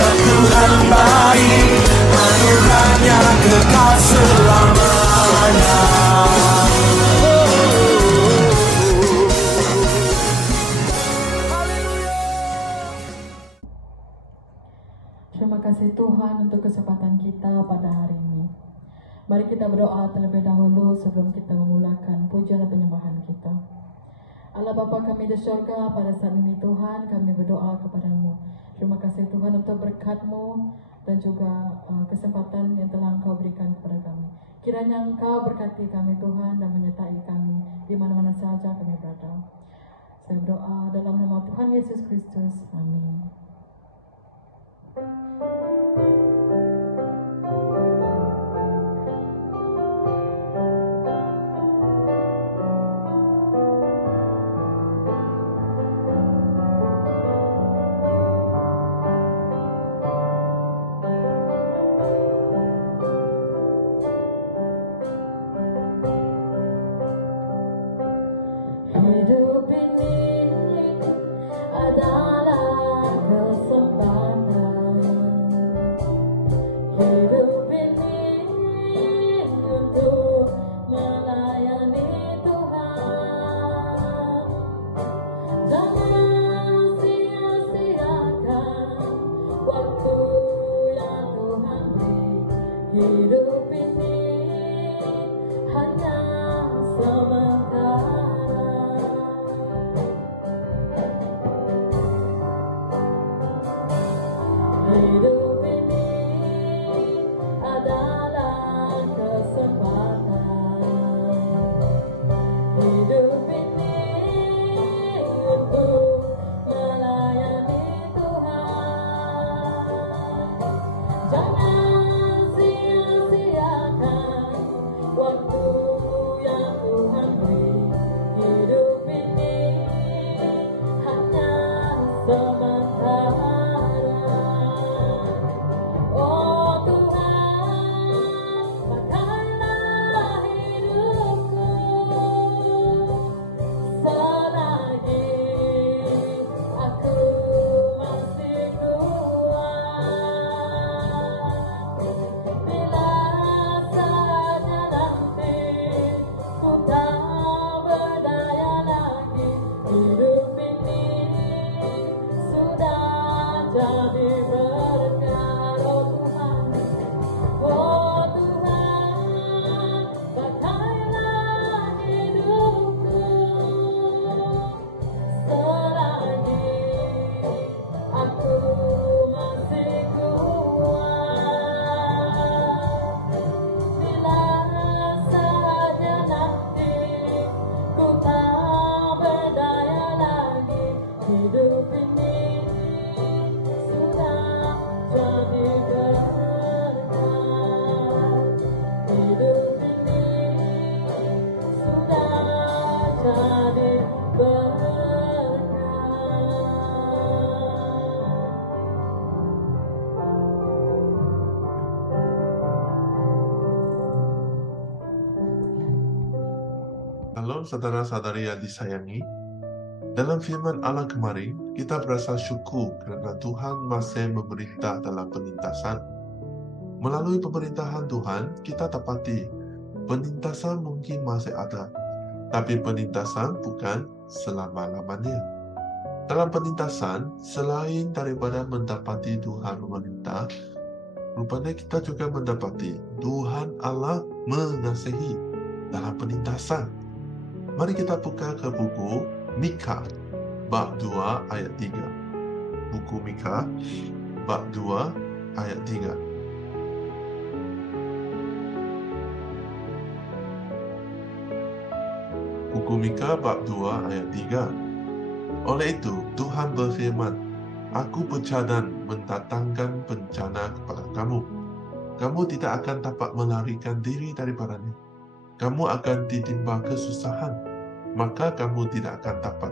kuasa Tuhan baik, anugerahnya kekal selamanya. Terima kasih Tuhan untuk kesempatan kita pada hari ini. Mari kita berdoa terlebih dahulu sebelum kita memulakan pujian dan penyembahan kita. Allah Bapa kami di surga, pada saat ini Tuhan kami berdoa kepadamu. Terima kasih Tuhan untuk berkat-Mu dan juga kesempatan yang telah Engkau berikan kepada kami. Kiranya Engkau berkati kami Tuhan dan menyertai kami di mana-mana saja kami berada. Saya berdoa dalam nama Tuhan Yesus Kristus. Amin. Hidup ini adalah kesempatan. Hidup ini untuk melayani Tuhan. Jangan sia-siakan waktu yang Tuhan beri. Hidup ini hanya sementara. Hidup ini adalah kesempatan. Hidup ini untuk melayani Tuhan. Jangan sia-siakan waktu yang Tuhan beri. Hidup ini hanya sementara. Oh Tuhan, pakailah hidupku selagi aku masih kuat. Bila saja nanti ku tak berdaya lagi, hidup ini sudah jadi berkat. Oh Tuhan, pakailah hidupku selagi aku masih kuat. Bila saja nanti ku tak berdaya lagi, hidup ini sudah jadi berkat. Hidup ini sudah jadi berkat. Halo saudara-saudari yang disayangi, dalam firman Allah kemarin, kita berasa syukur kerana Tuhan masih memerintah dalam penintasan. Melalui pemerintahan Tuhan, kita dapati penintasan mungkin masih ada, tapi penintasan bukan selama-lamanya. Dalam penintasan, selain daripada mendapati Tuhan memerintah, rupanya kita juga mendapati Tuhan Allah mengasihi dalam penintasan. Mari kita buka ke buku Mika bab 2 ayat 3. Buku Mika bab 2 ayat 3. Buku Mika bab 2 ayat 3. Oleh itu, Tuhan berfirman, Aku bercadang mendatangkan bencana kepada kamu. Kamu tidak akan dapat melarikan diri daripadanya. Kamu akan ditimpa kesusahan, maka kamu tidak akan dapat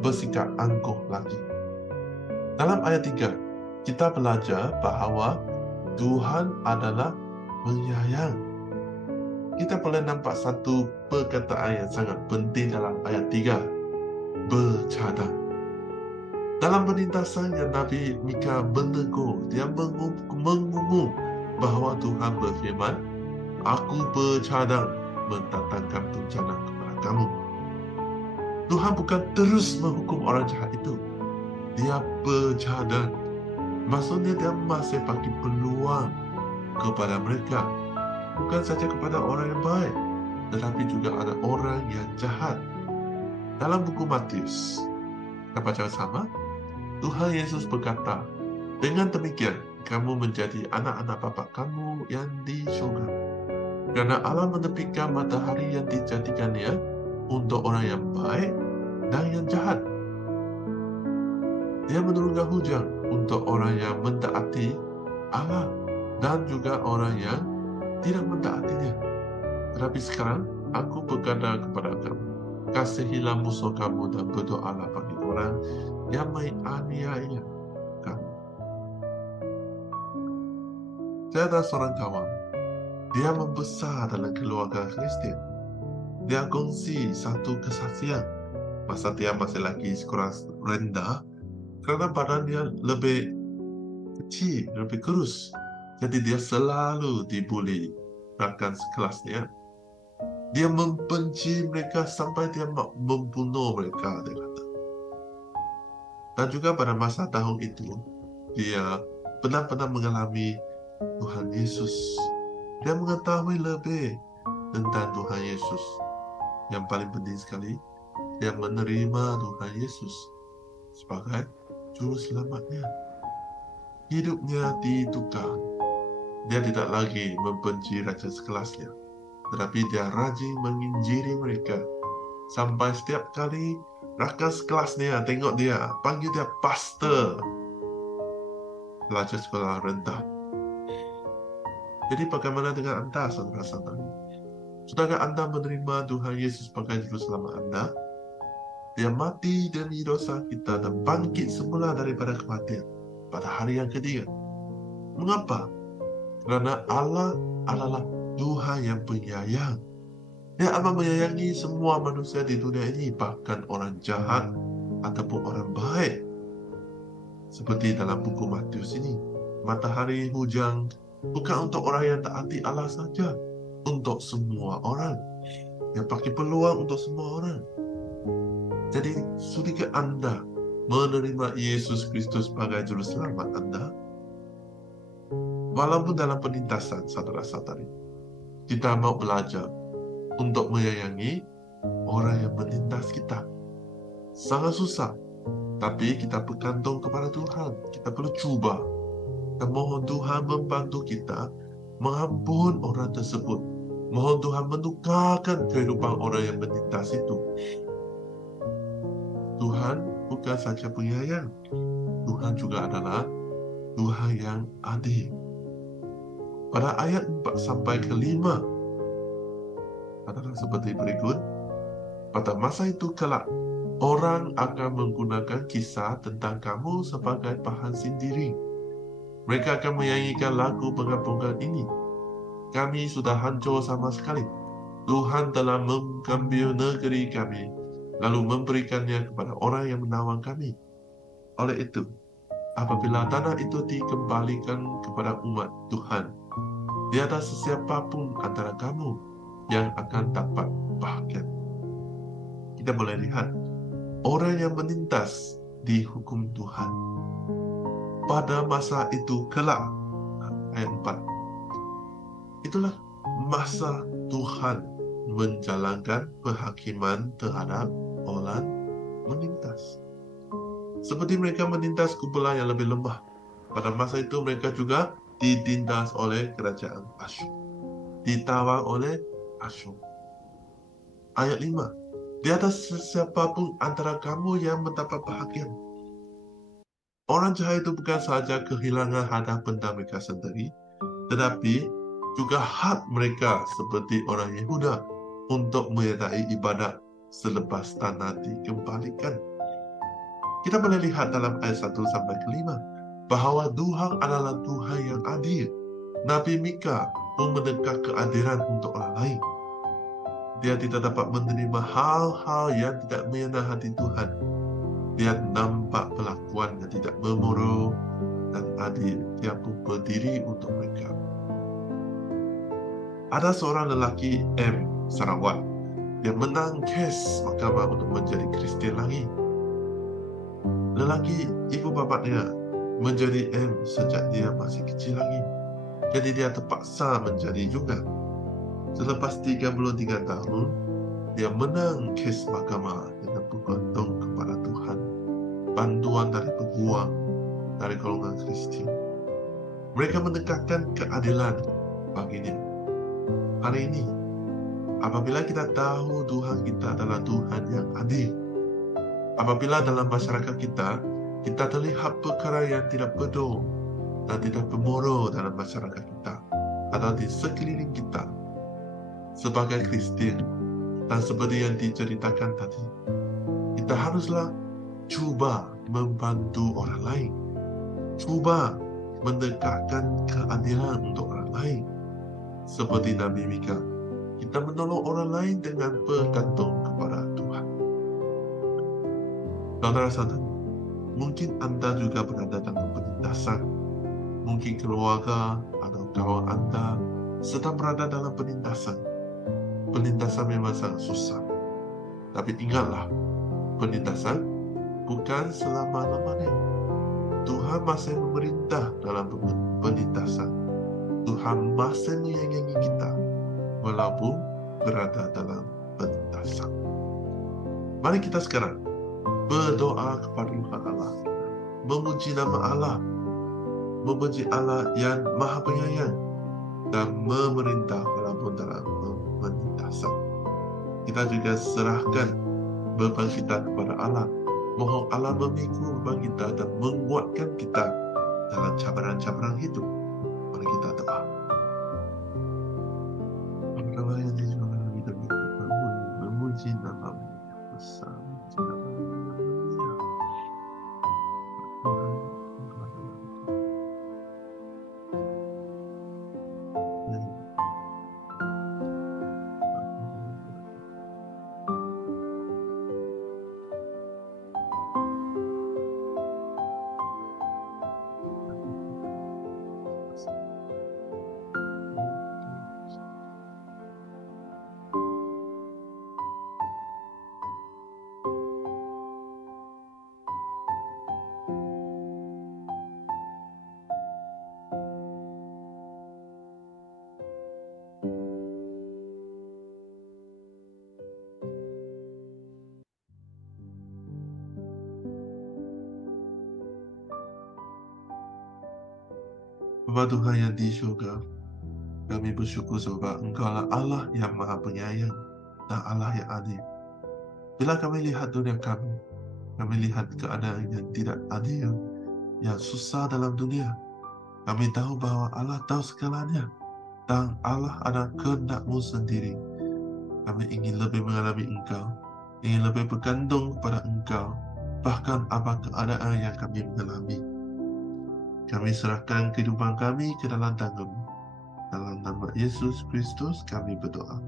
bersikap angkuh lagi. Dalam ayat 3, kita belajar bahawa Tuhan adalah penyayang. Kita boleh nampak satu perkataan yang sangat penting dalam ayat 3. Bercadang. Dalam penintasannya, Nabi Mika menegur, dia mengumum bahwa Tuhan berfirman, "Aku bercadang mendatangkan bencana kepada kamu." Tuhan bukan terus menghukum orang jahat itu. Dia bercadang. Maksudnya dia masih bagi peluang kepada mereka. Bukan saja kepada orang yang baik, tetapi juga ada orang yang jahat. Dalam buku Matius, kita baca bersama, Tuhan Yesus berkata, "Dengan demikian, kamu menjadi anak-anak Bapa kamu yang di surga. Karena Allah menepikan matahari yang dijadikannya untuk orang yang baik dan yang jahat. Dia menurunkan hujan untuk orang yang mentaati Allah dan juga orang yang tidak mentaatinya. Tetapi sekarang aku berkata kepada kamu, kasihilah musuh kamu dan berdoalah bagi orang yang menganiaya kamu." Saya ada seorang kawan. Dia membesar dalam keluarga Kristen. Dia kongsi satu kesaksian masa dia masih lagi sekolah rendah, karena badan dia lebih kecil, lebih kurus. Jadi dia selalu dibuli rakan sekelasnya. Dia membenci mereka sampai dia membunuh mereka, dia kata. Dan juga pada masa tahun itu, dia benar-benar mengalami Tuhan Yesus. Dia mengetahui lebih tentang Tuhan Yesus. Yang paling penting sekali, dia menerima Tuhan Yesus sebagai juru selamatnya. Hidupnya ditukar. Dia tidak lagi membenci raja sekelasnya, tetapi dia rajin menginjili mereka. Sampai setiap kali rakan sekelasnya tengok dia, panggil dia pastor, pelajar sekolah rendah. Jadi bagaimana dengan Anda, saudara-saudari? Sudahkah Anda menerima Tuhan Yesus sebagai juru selamat Anda? Dia mati demi dosa kita dan bangkit semula daripada kematian pada hari yang ketiga. Mengapa? Karena Allah adalah Tuhan yang penyayang. Dia amat menyayangi semua manusia di dunia ini, bahkan orang jahat ataupun orang baik. Seperti dalam buku Matius ini, matahari hujan bukan untuk orang yang taati Allah saja, untuk semua orang. Yang pakai peluang untuk semua orang. Jadi, sudahkah Anda menerima Yesus Kristus sebagai juru selamat Anda? Walaupun dalam penintasan, saudara-saudari, kita mau belajar untuk menyayangi orang yang menindas kita. Sangat susah, tapi kita bergantung kepada Tuhan. Kita perlu cuba. Dan mohon Tuhan membantu kita mengampun orang tersebut. Mohon Tuhan menukarkan kehidupan orang yang menindas itu. Tuhan bukan saja penyayang, Tuhan juga adalah Tuhan yang adil. Pada ayat 4 sampai ke 5 adalah seperti berikut. Pada masa itu kelak, orang akan menggunakan kisah tentang kamu sebagai bahan sindiran. Mereka akan menyanyikan lagu pengampunan ini. Kami sudah hancur sama sekali. Tuhan telah mengambil negeri kami, lalu memberikannya kepada orang yang menawan kami. Oleh itu, apabila tanah itu dikembalikan kepada umat Tuhan, tiada sesiapa pun antara kamu yang akan dapat bahagian. Kita boleh lihat, orang yang menindas dihukum Tuhan. Pada masa itu kelak, ayat 4. Itulah masa Tuhan menjalankan penghakiman terhadap orang menindas. Seperti mereka menindas kumpulan yang lebih lemah. Pada masa itu mereka juga ditindas oleh kerajaan Asyur. Ditawan oleh Asyur. Ayat 5. Tiada sesiapa pun antara kamu yang mendapat bahagian. Orang jahat itu bukan saja kehilangan harta benda mereka sendiri, tetapi juga hak mereka seperti orang Yehuda untuk menyertai ibadat selepas tanah dikembalikan. Kita boleh lihat dalam ayat 1 sampai ke 5 bahwa Tuhan adalah Tuhan yang adil. Nabi Mika pun mendekat keadilan untuk orang lain. Dia tidak dapat menerima hal-hal yang tidak menyenangkan hati Tuhan. Dia nampak perlakuan yang tidak memurung dan adil. Dia pun berdiri untuk mereka. Ada seorang lelaki M. Sarawak. Dia menang kes mahkamah untuk menjadi Kristian lagi. Lelaki ibu bapaknya menjadi M sejak dia masih kecil lagi. Jadi dia terpaksa menjadi juga. Selepas 33 tahun, dia menang kes mahkamah dengan bergantung kepada Tuhan. Bantuan dari peguam, dari golongan Kristian. Mereka menegakkan keadilan baginya. Hari ini, apabila kita tahu Tuhan kita adalah Tuhan yang adil, apabila dalam masyarakat kita terlihat perkara yang tidak betul dan tidak bermoral dalam masyarakat kita atau di sekeliling kita, sebagai Kristian, dan seperti yang diceritakan tadi, kita haruslah cuba membantu orang lain, cuba mendekatkan keadilan untuk orang lain. Seperti Nabi Mika, kita menolong orang lain dengan bergantung kepada Tuhan. Saudara-saudara, mungkin Anda juga berada dalam penindasan. Mungkin keluarga atau kawan Anda sedang berada dalam penindasan. Penindasan memang sangat susah. Tapi ingatlah, penindasan bukan selama-lamanya. Tuhan masih memerintah dalam penindasan. Tuhan masih menyayangi kita walaupun berada dalam penindasan. Mari kita sekarang berdoa kepada Tuhan Allah, memuji nama Allah, memuji Allah yang Maha Penyayang dan memerintah walaupun dalam penindasan. Kita juga serahkan beban kita kepada Allah. Mohon Allah memikul beban kita dan menguatkan kita dalam cabaran-cabaran hidup. Mari kita doa. Allah yang di surga, memuji nama-Mu yang besar, memuji nama-Mu yang mulia. Bapa Tuhan yang di surga, kami bersyukur sebab Engkau adalah Allah yang Maha Penyayang dan Allah yang adil. Bila kami lihat dunia kami lihat keadaan yang tidak adil, yang susah dalam dunia, kami tahu bahwa Allah tahu segalanya dan Allah ada kehendak-Mu sendiri. Kami ingin lebih mengalami Engkau, ingin lebih bergantung kepada Engkau, bahkan apa keadaan yang kami mengalami. Kami serahkan kehidupan kami ke dalam tangan-Mu. Dalam nama Yesus Kristus kami berdoa.